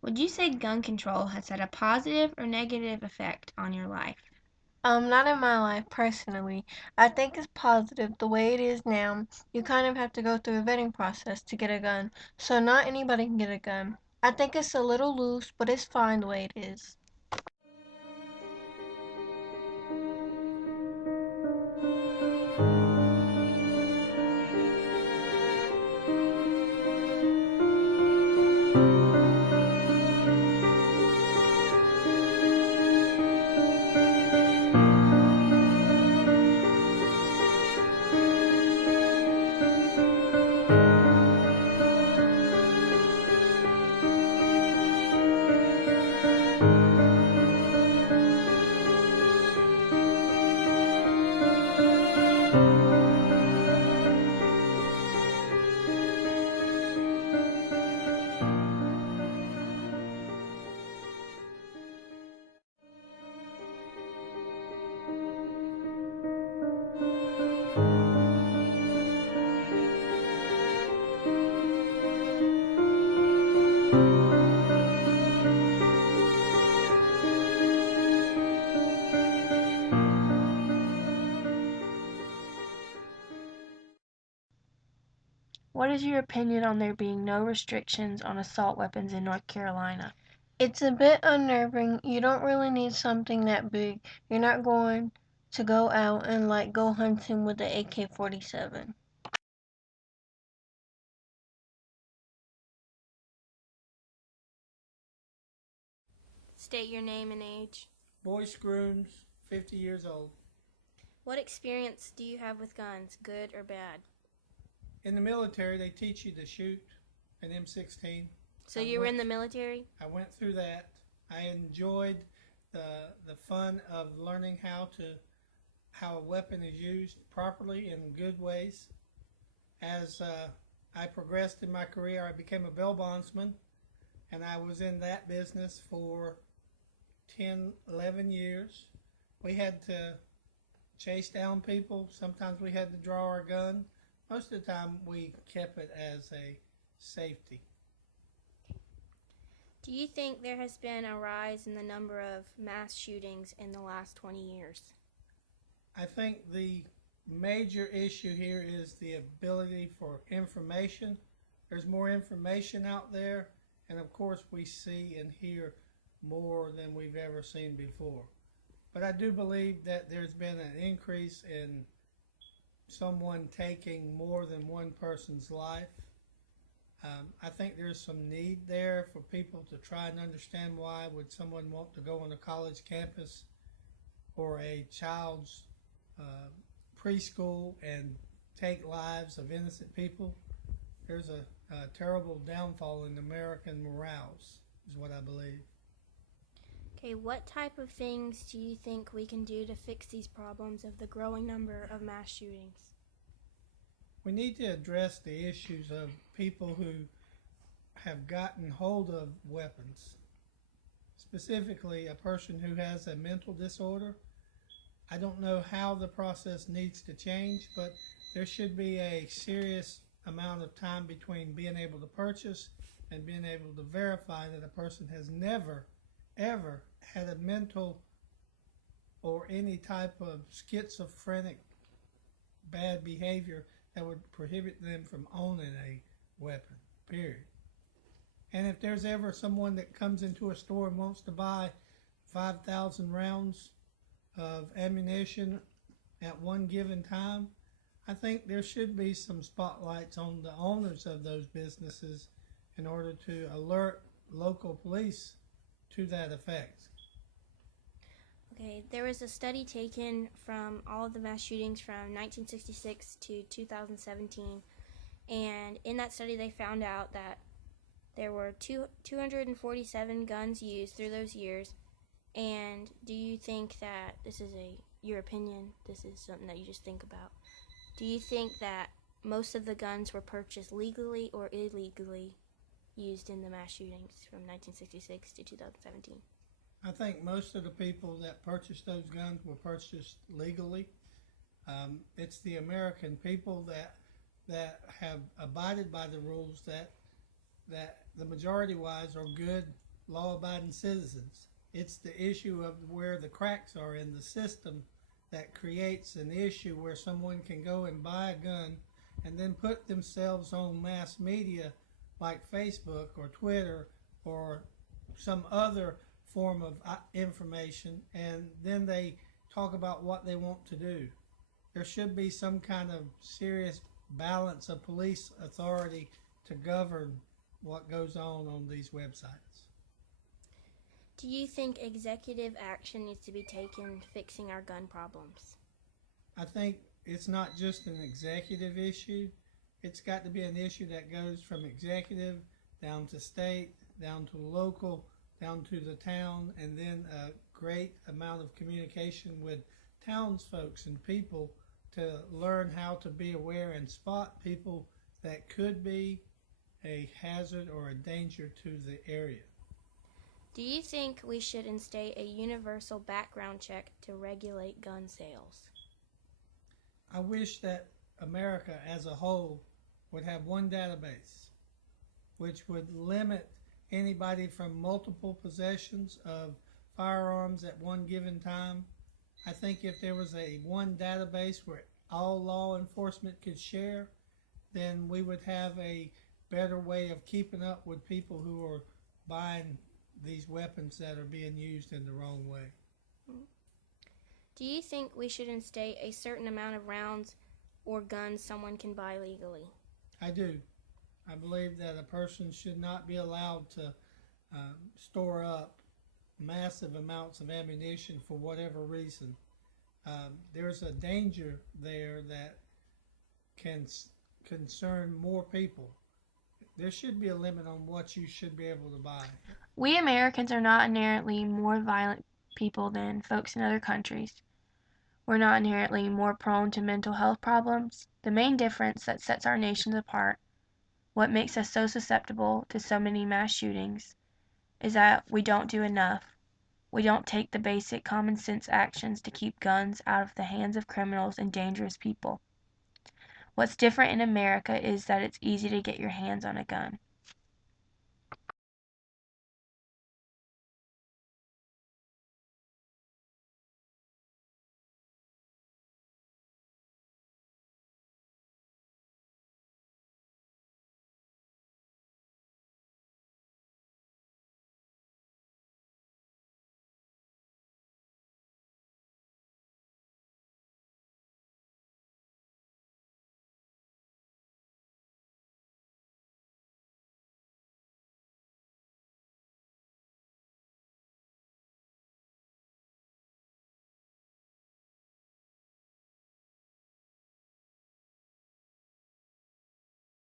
Would you say gun control has had a positive or negative effect on your life? Not in my life personally. I think it's positive the way it is now. You kind of have to go through a vetting process to get a gun, so not anybody can get a gun. I think it's a little loose, but it's fine the way it is. What is your opinion on there being no restrictions on assault weapons in North Carolina? It's a bit unnerving. You don't really need something that big. You're not going to go out and go hunting with the AK-47. State your name and age. Boyce Grooms, 50 years old. What experience do you have with guns, good or bad? In the military, they teach you to shoot an M16. So you were in the military? I went through that. I enjoyed the fun of learning how a weapon is used properly in good ways. As I progressed in my career, I became a bail bondsman, and I was in that business for 10, 11 years. We had to chase down people. Sometimes we had to draw our gun. Most of the time, we kept it as a safety. Do you think there has been a rise in the number of mass shootings in the last 20 years? I think the major issue here is the ability for information. There's more information out there, and of course, we see and hear more than we've ever seen before. But I do believe that there's been an increase in someone taking more than one person's life. I think there's some need there for people to try and understand why would someone want to go on a college campus or a child's preschool and take lives of innocent people. There's a terrible downfall in American morals, is what I believe. Okay, what type of things do you think we can do to fix these problems of the growing number of mass shootings? We need to address the issues of people who have gotten hold of weapons, specifically a person who has a mental disorder. I don't know how the process needs to change, but there should be a serious amount of time between being able to purchase and being able to verify that a person has never, ever had a mental or any type of schizophrenic bad behavior that would prohibit them from owning a weapon, period. And if there's ever someone that comes into a store and wants to buy 5,000 rounds of ammunition at one given time, I think there should be some spotlights on the owners of those businesses in order to alert local police to that effect. Okay, there was a study taken from all of the mass shootings from 1966 to 2017, and in that study they found out that there were 247 guns used through those years. And do you think that this is your opinion? This is something that you just think about. Do you think that most of the guns were purchased legally or illegally used in the mass shootings from 1966 to 2017? I think most of the people that purchased those guns were purchased legally. It's the American people that have abided by the rules that the majority wise are good law abiding citizens. It's the issue of where the cracks are in the system that creates an issue where someone can go and buy a gun and then put themselves on mass media like Facebook or Twitter or some other form of information, and then they talk about what they want to do. There should be some kind of serious balance of police authority to govern what goes on these websites. Do you think executive action needs to be taken fixing our gun problems? I think it's not just an executive issue. It's got to be an issue that goes from executive down to state, down to local, down to the town, and then a great amount of communication with townsfolks and people to learn how to be aware and spot people that could be a hazard or a danger to the area. Do you think we should instate a universal background check to regulate gun sales? I wish that America as a whole would have one database which would limit anybody from multiple possessions of firearms at one given time. I think if there was one database where all law enforcement could share, then we would have a better way of keeping up with people who are buying these weapons that are being used in the wrong way. Do you think we should instate a certain amount of rounds or guns someone can buy legally? I do. I believe that a person should not be allowed to store up massive amounts of ammunition for whatever reason. There's a danger there that can concern more people. There should be a limit on what you should be able to buy. We Americans are not inherently more violent people than folks in other countries. We're not inherently more prone to mental health problems. The main difference that sets our nations apart, what makes us so susceptible to so many mass shootings, is that we don't do enough. We don't take the basic common sense actions to keep guns out of the hands of criminals and dangerous people. What's different in America is that it's easy to get your hands on a gun.